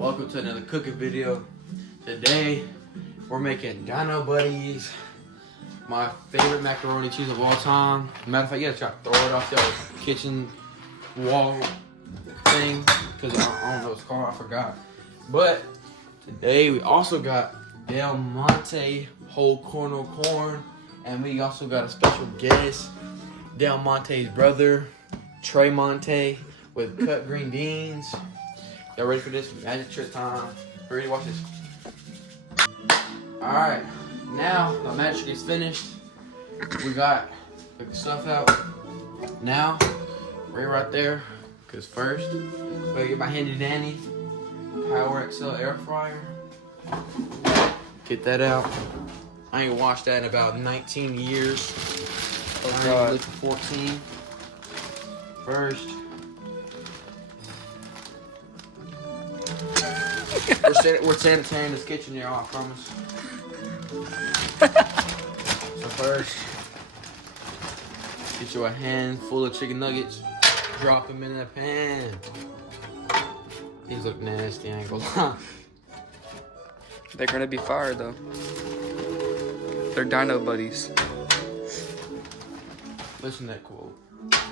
Welcome to another cooking video. Today we're making Dino Buddies, my favorite macaroni cheese of all time. Matter of fact, you gotta try to throw it off your kitchen wall thing because I don't know what it's called, I forgot. But today we also got Del Monte whole kernel corn, and we also got a special guest, Del Monte's brother, Trey Monte, with cut green beans. Y'all ready for this? Magic trick time. Ready to watch this? Alright, now the magic is finished. We got the stuff out. Now, right there. Cause first, I'm gonna get my handy dandy Power XL air fryer. Get that out. I ain't washed that in about 19 years. Oh God. 14. First. We're sanitizing this kitchen here, I promise. So first, get you a handful of chicken nuggets. Drop them in that pan. These look nasty, I ain't gonna lie. They're gonna be fire though. They're Dino Buddies. Listen to that quote.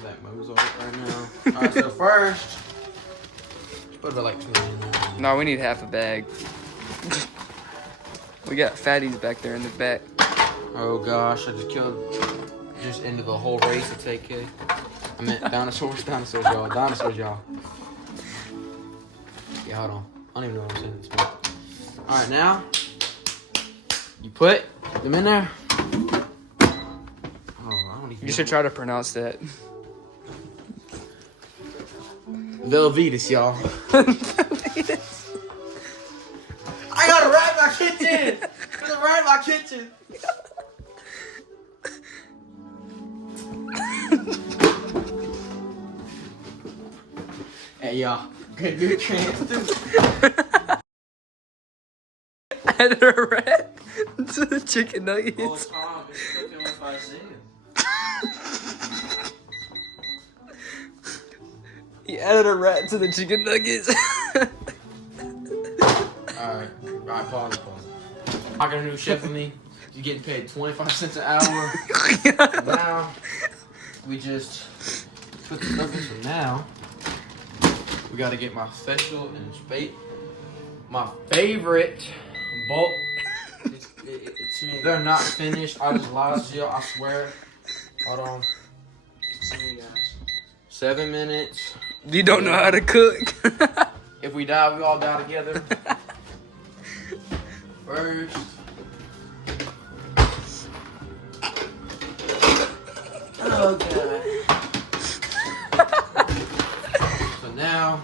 That moves on it right now. Alright, so first, put about like 2 in there. No, we need half a bag. We got fatties back there in the back. Oh gosh, I just ended the whole race at TK. I meant dinosaurs, y'all. Dinosaurs, y'all. Yeah, hold on. I don't even know what I'm saying this point. Alright, now, you put them in there. Oh, I don't even You should try to pronounce that. Velvetus, y'all. I gotta wrap my kitchen! I gotta wrap my kitchen! Hey, y'all. Good chance. Added a rat to the chicken nuggets. Oh, Tom, it's cooking with I see He added a rat to the chicken nuggets. Alright, pause. I got a new chef with me. You're getting paid 25 cents an hour. Now, we just put the stuff in. So now, we gotta get my special and my favorite bulk. They're not finished. I just lied to you, I swear. Hold on. 7 minutes. You don't know how to cook. If we die, we all die together. First. Oh, God. So now,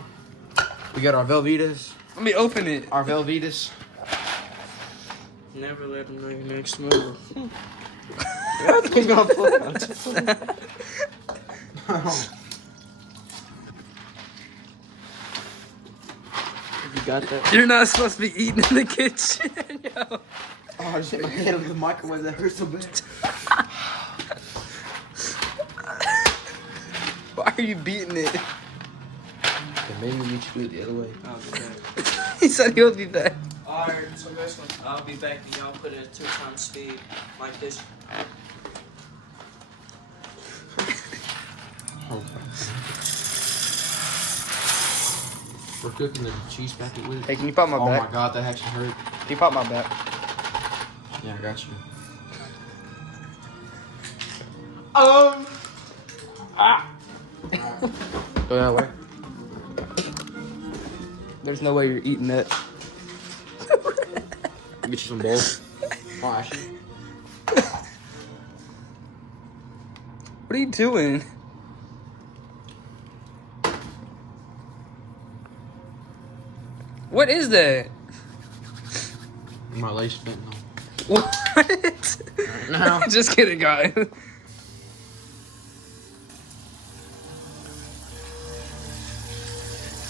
we got our Velvetas. Let me open it. Our Velvetas. Never let them know your next move. Keep going. You got that? You're not supposed to be eating in the kitchen. Yo. Oh, I just hit my head on the microwave. That hurts so bad. Why are you beating it? Maybe we should do it the other way. I'll be back. He said he'll be back. Alright, so this one, I'll be back and y'all put it at 2 times speed. Like this. We're cooking the cheese packet with it. Hey, can you pop my Oh back? my God, that actually hurt. Can you pop my back? Yeah, I got you. Go that way. There's no way you're eating that. Get you some bowls. Oh, actually. What are you doing? What is that? My lace fentanyl. What? No. Just kidding, guys.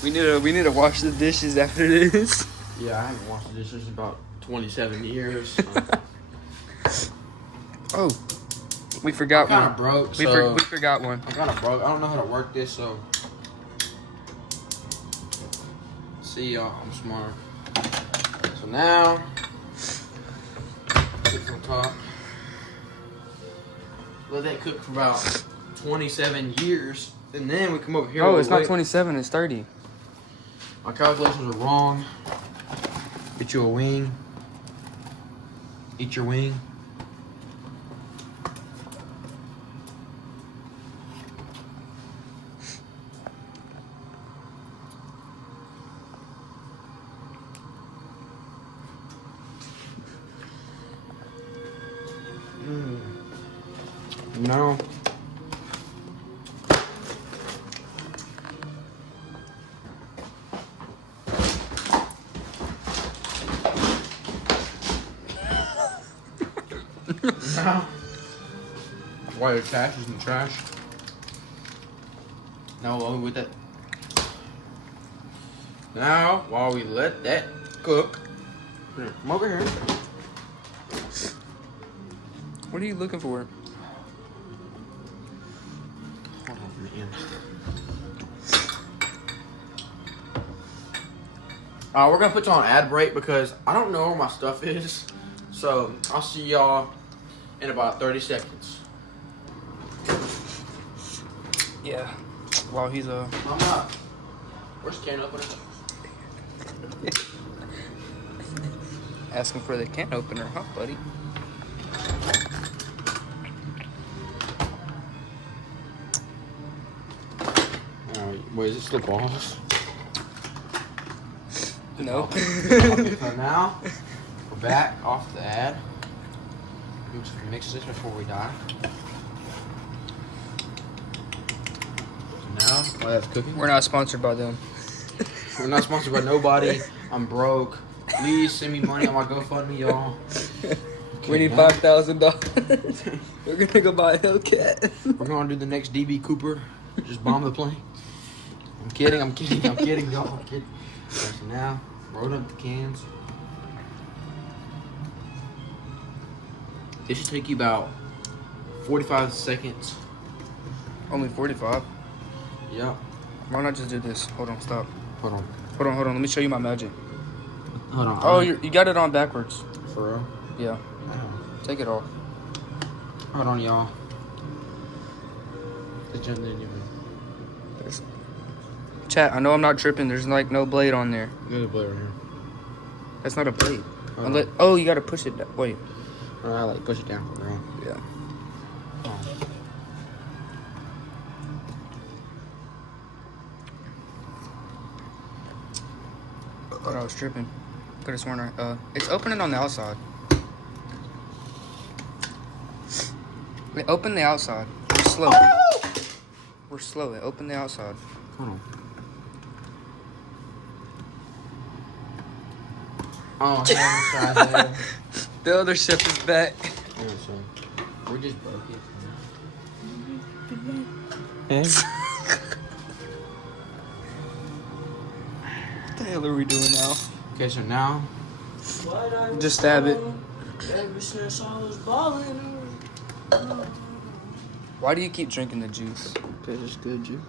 We need to wash the dishes after this. Yeah, I haven't washed the dishes in about 27 years. Oh, we forgot I'm kind one. of broke, We, so we forgot one. I'm kind of broke. I don't know how to work this, so See y'all, I'm smart. So now, put it on top. Let that cook for about 27 years. And then we come over here. Oh, it's not 27, it's 30. My calculations are wrong. Get you a wing. Eat your wing. No. Now, while your trash is in the trash. Now, while we with that. Now, while we let that cook, here, come over here. What are you looking for? Hold on, man. We're gonna put you on ad break because I don't know where my stuff is. So I'll see y'all in about 30 seconds. Yeah. While he's Mama, where's the can opener? asking for the can opener, huh, buddy? Wait, is it still balls? Nope. So now we're back off the ad. We just mix this before we die. So now while that's cooking. We're not sponsored by them. We're not sponsored by nobody. I'm broke. Please send me money on my GoFundMe, y'all. We need $5,000. We're gonna go buy a Hellcat. We're gonna do the next DB Cooper. Just bomb the plane. I'm kidding, y'all. I'm kidding. Okay, so now, roll up the cans. This should take you about 45 seconds. Only 45. Yep. Why not just do this? Hold on, stop. Hold on. Hold on. Let me show you my magic. Hold on. Oh, you got it on backwards. For real? Yeah. Take it off. Hold on, y'all. It's gently in your hand. Chat, I know I'm not tripping. There's like no blade on there. There's a blade right here. That's not a blade. Oh. Oh, you gotta push it. Wait. I like push it down for real. Yeah. Thought I was tripping. Could have sworn it's opening on the outside. Wait, open the outside. We're slow. We're slow. Open the outside. Hold on. Oh, hell, The other chef is back. we just broke it. What the hell are we doing now? Okay, so now Just stab it. Ever since I was balling. Why do you keep drinking the juice? because it's good juice.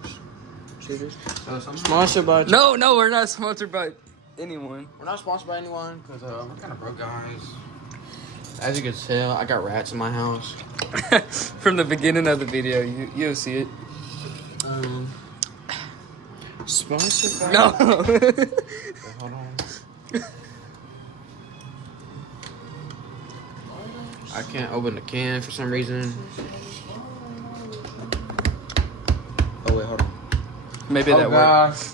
Sponsored Sponsored by. No, we're not sponsored by anyone. We're not sponsored by anyone because we're kind of broke guys. As you can tell, I got rats in my house. From the beginning of the video, you'll see it. Sponsored by. No. Okay, hold on. I can't open the can for some reason. Oh wait, hold on. Maybe that worked. gosh.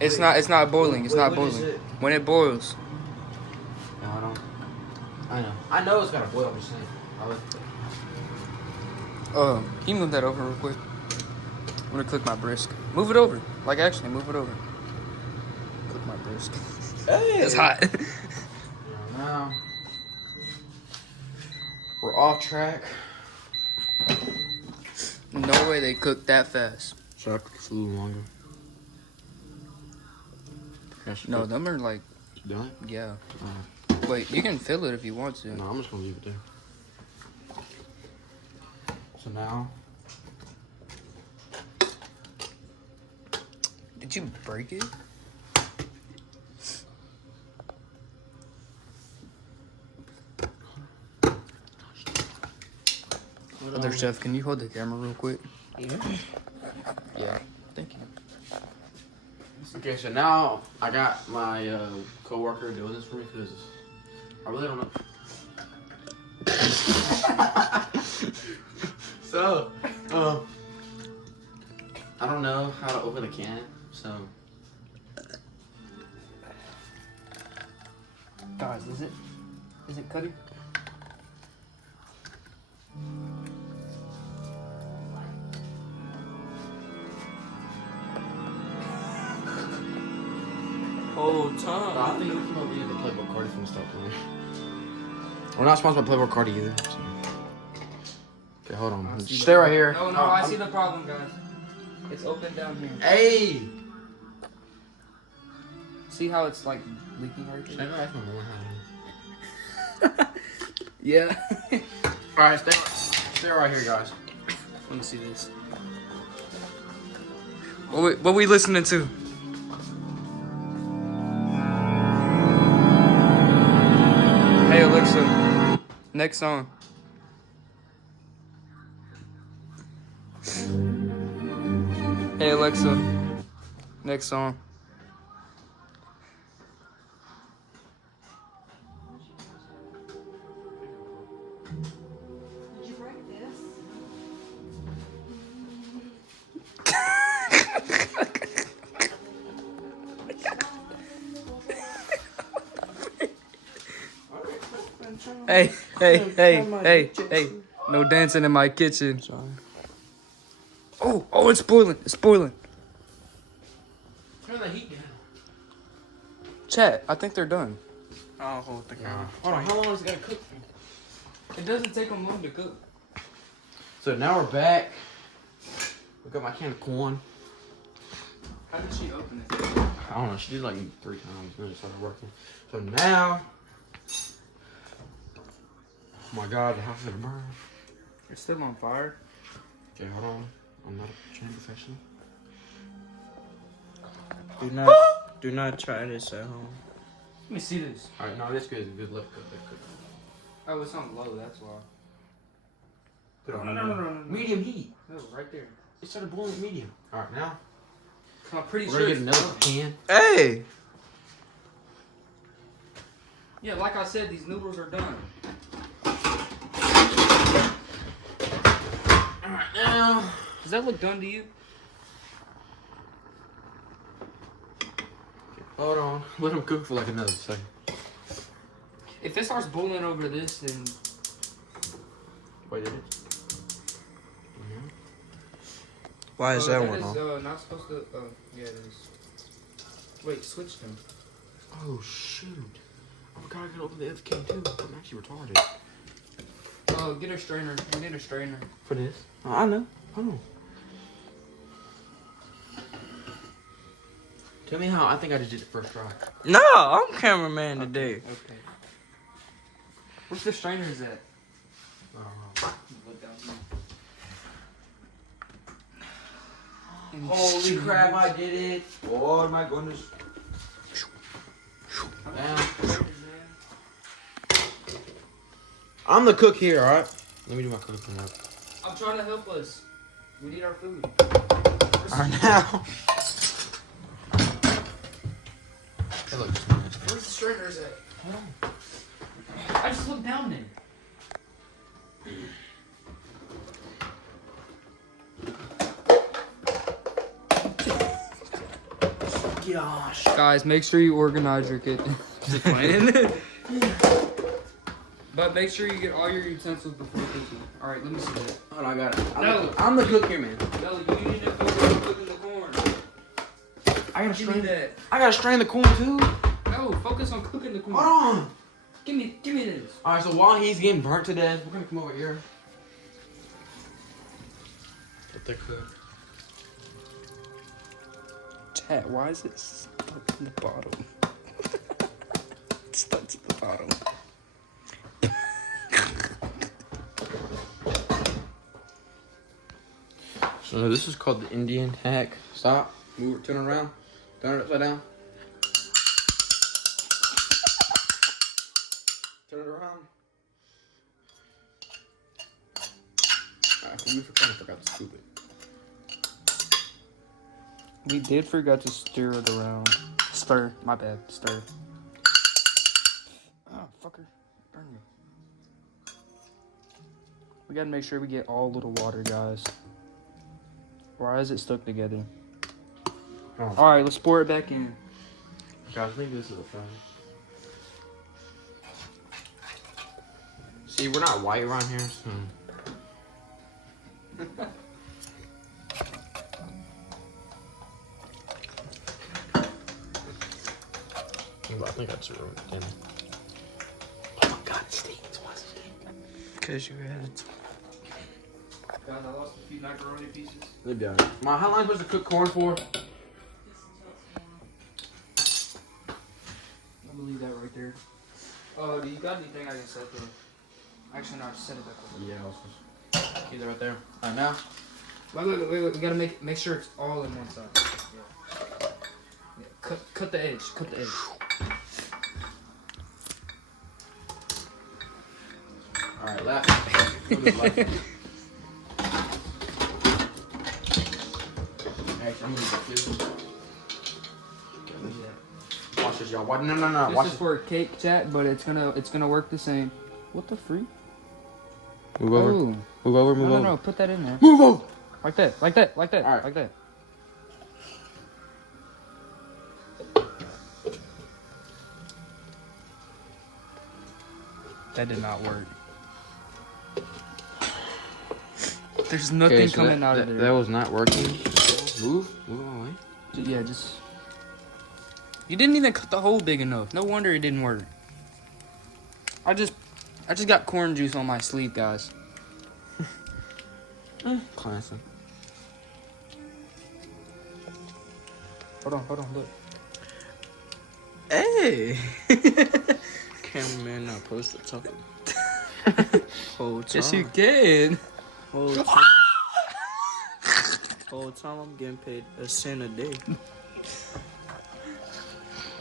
It's not boiling. It's not What is boiling. it? When it boils. No, I don't. I know it's gonna boil. I'm just saying. Can you move that over real quick? I'm gonna cook my brisk. Move it over. Like actually, move it over. Cook my brisk. Hey, It's hot. Now we're off track. No way they cook that fast. Should I cook a little longer? No, them are like, Done? yeah. Wait, you can fill it if you want to. No, I'm just gonna leave it there. So now, Did you break it? There, Chef, can you hold the camera real quick? Yeah. Yeah. Thank you. Okay, so now I got my co-worker doing this for me because I really don't know. So, I don't know how to open a can, so. Guys, is it cutting? Whole I time. think we might be the Playboy Cardi from stop playing. We're not sponsored by Playboy Cardi either. So. Okay, hold on. Stay right here. No, I see the problem, guys. It's open down here. Hey! See how it's like leaking right Should there? I go ask my mom how Yeah. to? Alright, stay right here, guys. Let me see this. What we listening to? Hey Alexa, next song. Hey Alexa, next song. Did you break this? Hey. No dancing in my kitchen. Sorry. Oh, it's boiling. It's boiling. Turn the heat down. Chat, I think they're done. I'll hold the camera. Hold on, how long is it gonna cook for? It doesn't take them long to cook. So now we're back. We got my can of corn. How did she open it? I don't know, she did like 3 times and then it started working. So now, oh my god, the house is gonna burn. It's still on fire. Okay, hold on. I'm not a trained professional. Do not try this at home. Let me see this. Alright, no, this good. It's good. Let cook. Oh, it's on low, that's why. Put it on No. medium heat. No, right there. It started boiling at medium. Alright, now I'm pretty we're sure. gonna get another pan. Hey! Yeah, like I said, these noodles are done. Alright, now. Does that look done to you? Hold on. Let them cook for like another second. If it starts boiling over this, then Wait, did it? Why is that one is on? not supposed to. Yeah, it is. Wait, switch them. Oh shoot. I forgot I gotta open the other can too. I'm actually retarded. Oh, get a strainer. We need a strainer. For this? I know. Tell me how I think I just did the first try. No, I'm cameraman today. Okay. Where's the strainers at? Look down here. Holy crap, I did it. Oh my goodness. Damn. I'm the cook here, alright? Let me do my cooking up. I'm trying to help us. We need our food. Alright now. Hey, look, just a minute. Where's the strainers at? I just looked down there. Gosh. Guys, make sure you organize your kitchen. But make sure you get all your utensils before cooking. Alright, let me see that. Hold on, I got it. No. I'm the cook here, man. No, you need to focus on cooking the corn. I gotta Give me strain that. I gotta strain the corn too. No, focus on cooking the corn. Hold on. Give me this. Alright, so while he's getting burnt to death, we're gonna come over here. Let that cook. Chat, why is it stuck in the bottom? It's stuck to the bottom. So this is called the Indian hack. Stop. Move it. Turn it around. Turn it upside down. Turn it around. We forgot to scoop it. We did forget to stir it around. Stir. My bad. Stir. Oh, fucker. Burn me. We gotta make sure we get all little water, guys. Why is it stuck together? Oh. Alright, let's pour it back in. Guys, I think this is a fun. See, we're not white around here, so. I think that's a ruined it. Oh my god, it stinks. Why does it stink? Because you had it. Guys, I lost a few macaroni pieces. They'll be alright. Ma, how long am I supposed to cook corn for? I'm gonna leave that right there. Do you got anything I can set there? Actually, no, just set it back over. Yeah, I was supposed to keep it right there. Alright, now? Wait. We gotta make sure it's all in one side. Yeah. Cut the edge. Cut the edge. Alright, left. Go to the left. Actually, I'm gonna do this. Watch this, y'all. No. This Watch is for cake, chat, but it's gonna work the same. What the freak? Move over. Oh. Move over. Move over. No. Put that in there. Move over. Like that. All right. Like that. That did not work. There's nothing coming out of there. That was not working. Move away. Yeah, just. You didn't even cut the hole big enough. No wonder it didn't work. I just got corn juice on my sleeve, guys. Classic. Hold on, look. Hey! Cameraman not supposed to talk. Whole time. Yes, you can. Whole time I'm getting paid a cent a day.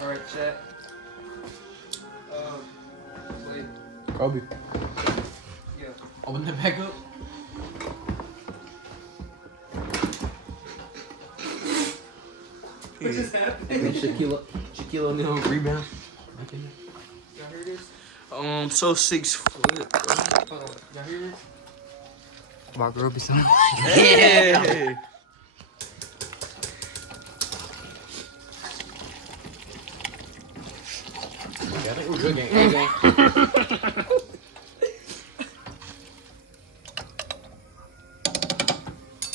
All right, chat. Wait. Kobe. Yeah. Open that back up. What just happened? And Shaquille O'Neal rebound. Y'all hear this? So 6 foot. Hold on. Y'all hear this? About Ruby something. Hey! Yeah, I think we're good, gang.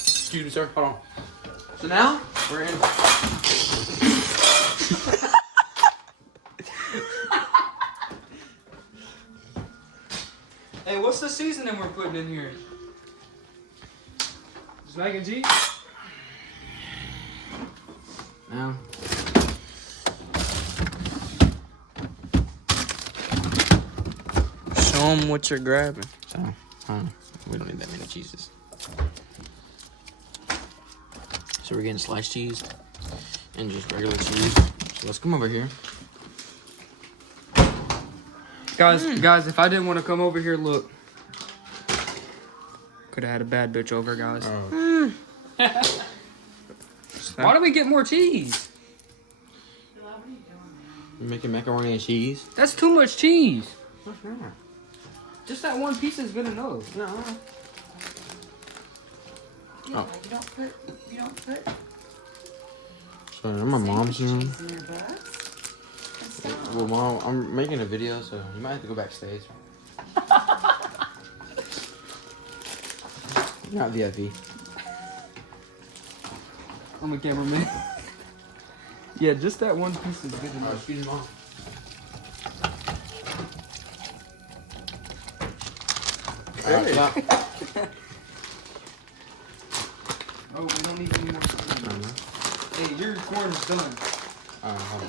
Excuse me, sir. Hold on. So now we're in. Hey, what's the seasoning we're putting in here? Just mac and cheese? Now. Show them what you're grabbing. So, we don't need that many cheeses. So we're getting sliced cheese and just regular cheese. So let's come over here. Guys, if I didn't want to come over here, look. Could have had a bad bitch over, guys. Why do we get more cheese? You're making macaroni and cheese? That's too much cheese. What's wrong? Just that one piece is good enough. No. Yeah, you don't put So my mom's room. cheese in your butts and stuff. Well, Mom, I'm making a video, so you might have to go backstage. You're not VIP. I'm a cameraman. Yeah, just that one piece is good enough. Excuse me, Mom. Alright, stop. Oh, we don't need any more seasoning. Hey, your corn's done. Alright, hold on.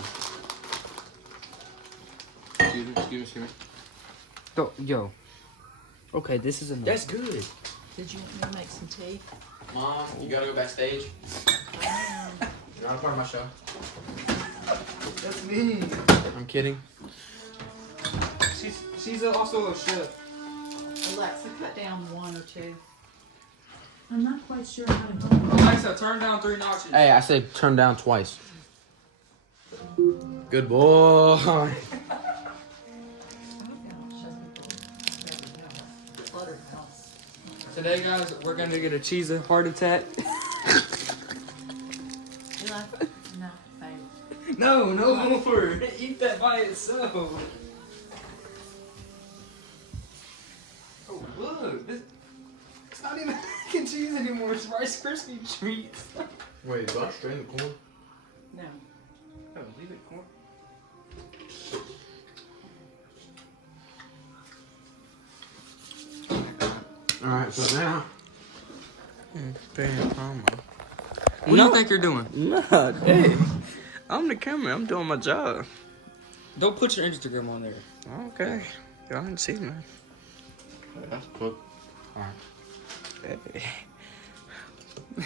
Excuse me. Yo. Okay, this is enough. That's good. Did you want me to make some tea? Mom, you gotta go backstage. You're not a part of my show. That's me. I'm kidding. She's also a chef. Alexa, cut down 1 or 2. I'm not quite sure how to go. Alexa, turn down 3 notches. Hey, I said turn down twice. Good boy. Today, guys, we're gonna get a cheese heart attack. No, No more. Eat that by itself. Oh, look. It's not even mac and cheese anymore. It's Rice Krispie treats. Wait, do I strain the corn? no. Oh, leave it corn. Alright, so now. What do you think you're doing? Nah, hey. I'm the camera. I'm doing my job. Don't put your Instagram on there. Okay. Y'all didn't see me. That's cooked. Alright.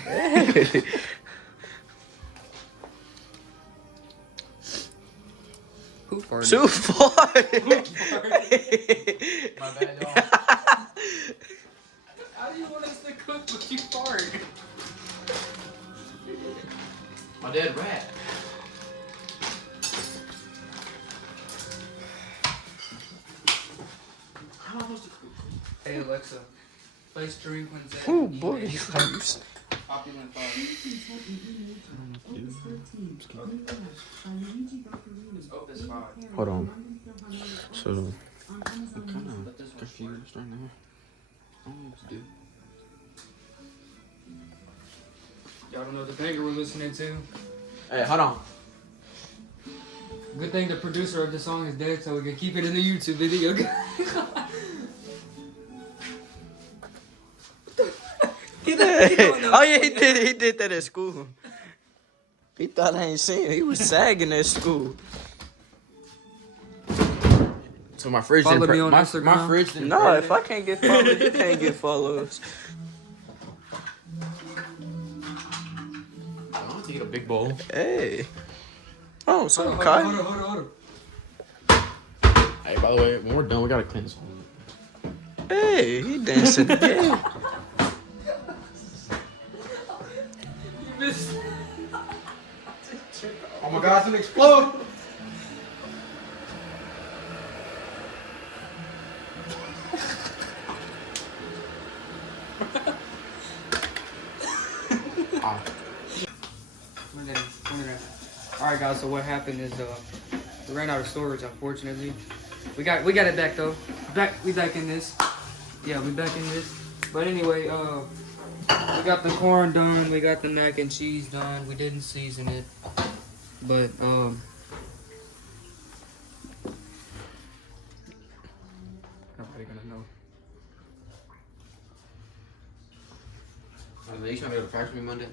Hey. Who farted? Too far. My bad, y'all. How do you want us to cook but you fart? My dead rat. How am I supposed to cook? Hey Alexa, play stream when Zach Oh and boy. Eve Opulent Fire. It's Opus 5. Hold on. So, I'm kind Let of this one confused right now. I don't know what to do. Y'all don't know the banger we're listening to. Hey, hold on. Good thing the producer of the song is dead, so we can keep it in the YouTube video. Oh yeah, he did. He did that at school. He thought I ain't seen him. He was sagging at school. So my fridge Follow didn't me on my Instagram. fridge didn't No, print if it. I can't get followed, you can't get followers. I want to get a big bowl. Hey. Oh, so Hold Kai. on. Hey, by the way, when we're done, we gotta clean this one. Hey, he dancing again. You missed. Oh my God, it's gonna explode! Alright guys, so what happened is we ran out of storage, unfortunately. We got it back though. We back in this. Yeah, we back in this. But anyway, we got the corn done, we got the mac and cheese done. We didn't season it. But nobody gonna know. Are they gonna go to practice me Monday?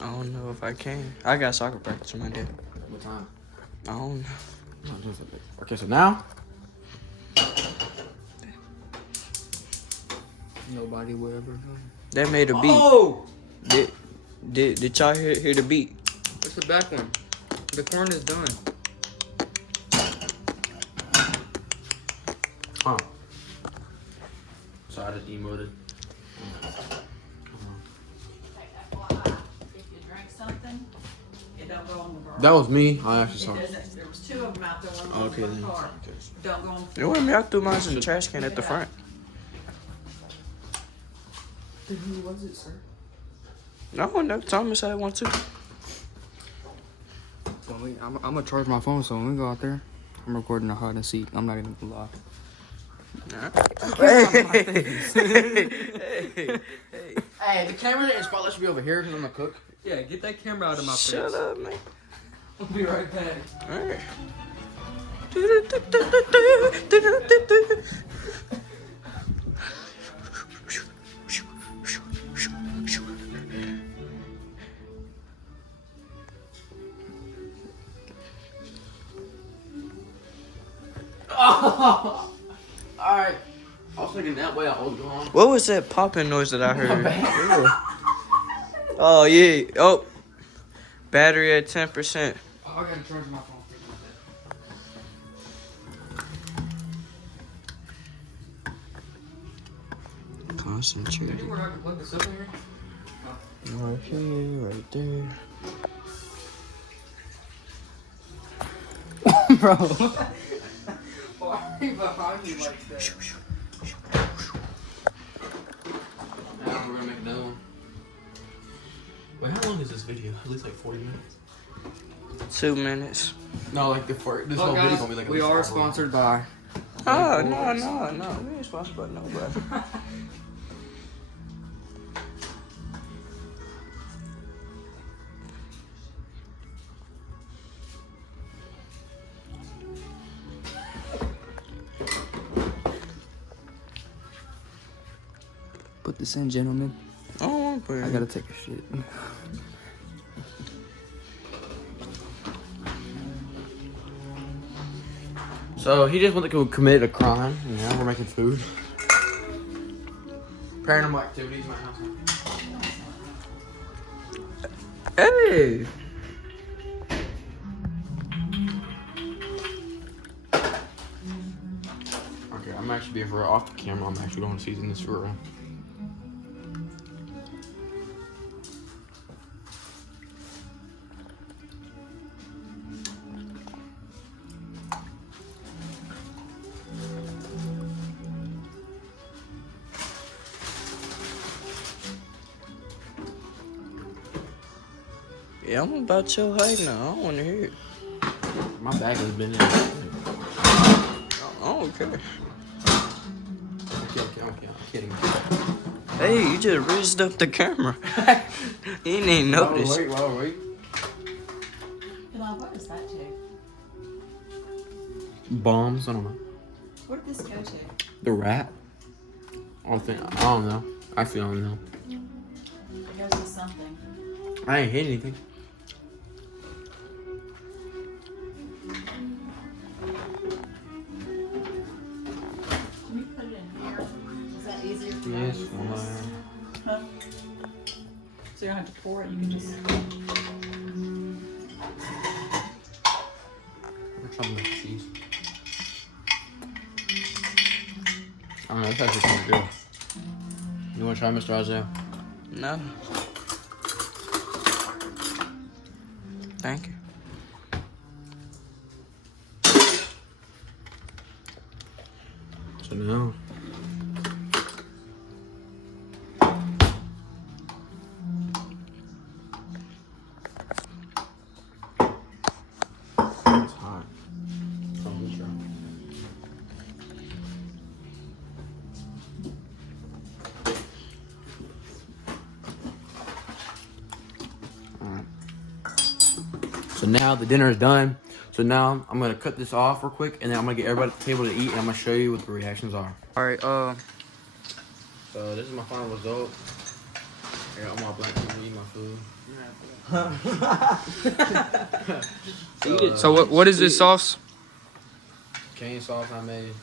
I don't know if I can. I got soccer practice Monday. What time? I don't know. Okay, so now Nobody will ever know. They made a beat. Oh! Did y'all hear the beat? What's the back one? The corn is done. Huh. So I just emoted. If you drink something, it don't go on the bar. That was me. I actually saw It it. doesn't, there was 2 of them out there, one Okay, on the then. car. Don't go on the It wasn't me. I threw mine in the trash can at the front. Then who was it, sir? No, Thomas had one too. So I'm gonna charge my phone, so when we go out there, I'm recording a hide and seek. I'm not even gonna lie. Hey, the camera and spotlight should be over here because I'm gonna cook. Yeah, get that camera out of my Shut face. up, man. We'll be right back. Alright. Alright. I was thinking that way I was going. What was that popping noise that I heard? Oh yeah. Oh. Battery at 10%. Oh, I gotta charge my phone. Oh, some cheese. Did you where I can plug this up in here? Right here, right there. Bro. Why are you behind me like that? Now we're gonna make another one. Wait, how long is this video? At least like 40 minutes. 2 minutes. No, like this whole video Guys, gonna be like. at we least are hour. sponsored by. Oh, no. We ain't sponsored by nobody. Put this in, gentlemen. Oh, I gotta take a shit. So he just went to commit a crime, and now we're making food. Paranormal activities in my house. Hey! Okay, I'm actually being for real. Off the camera. I'm actually going to season this for real. Yeah, I'm about your height now. I don't want to hear it. My bag has been in. I don't care. I'm kidding. Hey, you just raised up the camera. You didn't even notice. Wait. Elon, what is that to? Bombs? I don't know. Where did this go to? The rat? I don't know. Actually, I don't know. It goes to something. I ain't hit anything. Can you put it in here? Is that easier for Yes, you? well, Huh? So you don't have to pour it, you can just. we're trying to make cheese. I don't know, that's actually pretty good. You want to try, Mr. Isaiah? No. Thank you. So now. It's hot. Probably try. Alright. So now the dinner is done. So now I'm gonna cut this off real quick, and then I'm gonna get everybody at the table to eat, and I'm gonna show you what the reactions are. Alright, So this is my final result. I got all my black people eat my food. so what is this sauce? Cane sauce I made.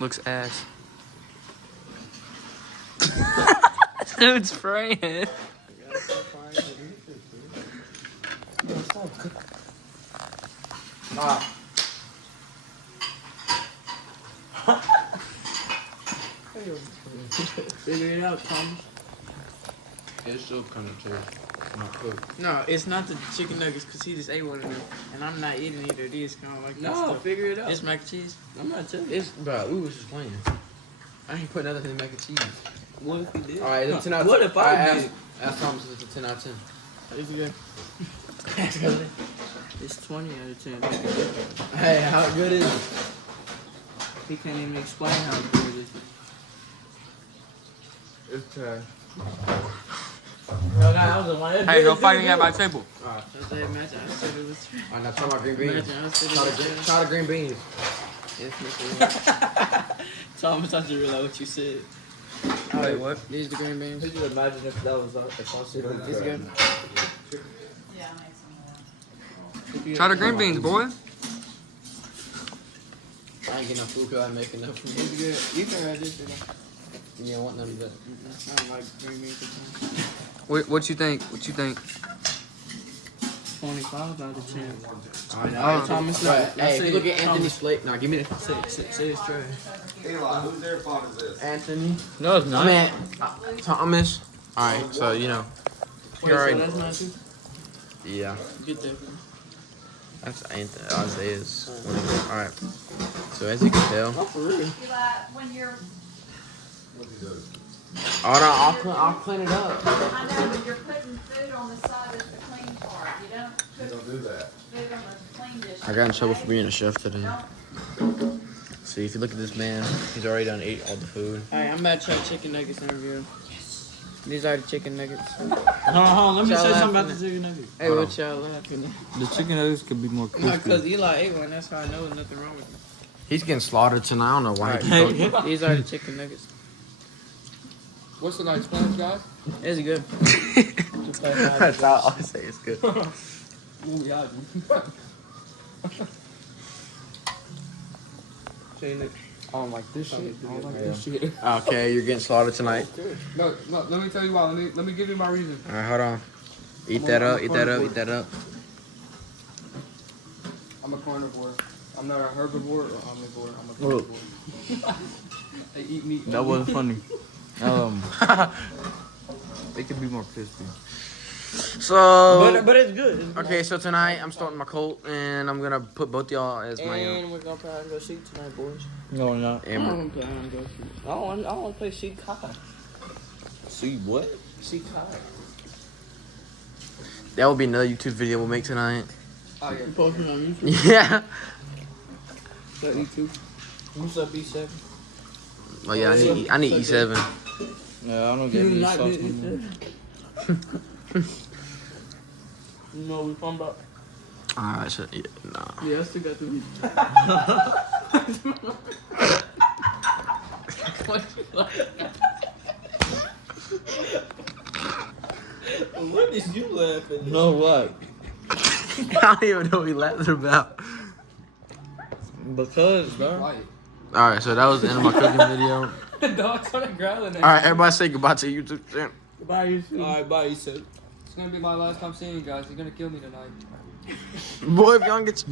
Looks ass. Dude's spraying. Figure it out, Thomas. It's still kind of tasty. Not cooked. No, it's not the chicken nuggets because he just ate one of them, and I'm not eating either of these. Kind of like that No, stuff. figure it out. It's mac and cheese. I'm not telling you. It's, bro, we was just playing. I ain't putting nothing in mac and cheese. What if we did? Alright, it's a 10 out of 10. What if I did? Ask Thomas if it's a 10 out of 10. It's good. It's 20 out of 10. Hey, how good is it? He can't even explain how good it is. It's trash. Hey, no fighting at my table. Alright. Jose, imagine I said it was. Alright, now try my green beans. Imagine I said it Try was. the green beans. Yes, Mr. Thomas, I just realized what you said. Wait, what? These the green beans. Could you imagine if that was if I said that? It's good. Yeah, make some of Try the green beans, boy. I ain't getting no food because I'm making enough for me. It's good. You can have this, you know. You don't want none of that. I don't like green beans. What you think? What you think? 20 25 out of 10. I know. Alright, Thomas, Hey, if you look at Anthony Slate, nah, give me the Say it's trash. Eli, whose AirPod is this? Anthony. No, it's not. Man, Thomas. All right, so you know. Wait, You're so right. that's not too? Yeah, Get that. that's Anthony. Isaiah's. All right. So as you can tell, Oh, for real? Eli, when you're, I'll clean it up. I know, when you're putting food on the side, it's the clean part. You don't put Don't do that. food on the clean dish. I got in trouble for okay? being a chef today. Don't See, if you look at this man, he's already done ate all the food. Hey, I'm about to try chicken nuggets interview. These are the chicken nuggets. Hold on, let me Y'all say something about laughing the chicken nuggets. Hey, Hold what y'all laughing at? The chicken nuggets could be more No, because crispy. Eli ate one, that's how I know there's nothing wrong with it. He's getting slaughtered tonight. I don't know why. Alright. He keeps These are the chicken nuggets. What's the nice plans, guys? It's good. That's all I say. It's good. Ooh, yeah, I don't like this shit. I don't like this shit. Okay, you're getting slaughtered tonight. No, let me tell you why. Let me give you my reason. All right, hold on. Eat that up. Eat that up. Eat that up. I'm a carnivore. I'm not a herbivore or omnivore. I'm a carnivore. They eat meat. That wasn't funny. They could be more crispy. So, But it's good. It's good. okay, so tonight I'm starting my cult, and I'm gonna put both y'all as my And we're gonna probably go shoot tonight, boys. No, not. I and don't play on go shoot. I want to play shoot Kai. See what? Shoot Kai. that will be another YouTube video we'll make tonight. Oh yeah. You posting on YouTube? Yeah. So E2. What's up, E7? Oh yeah, I need E7. No, I don't get any sauce no more. You know what we talking about? Alright, so yeah, nah. Yeah, I still got the What is you laughing? No, what? I don't even know what he laughing about. Because, bro. Quiet. Alright, so that was the end of my cooking video. The dog started growling. Alright, everybody say goodbye to YouTube channel. Goodbye, YouTube. Alright, bye, YouTube. It's gonna be my last time seeing you guys. You're gonna kill me tonight. Boy, if y'all get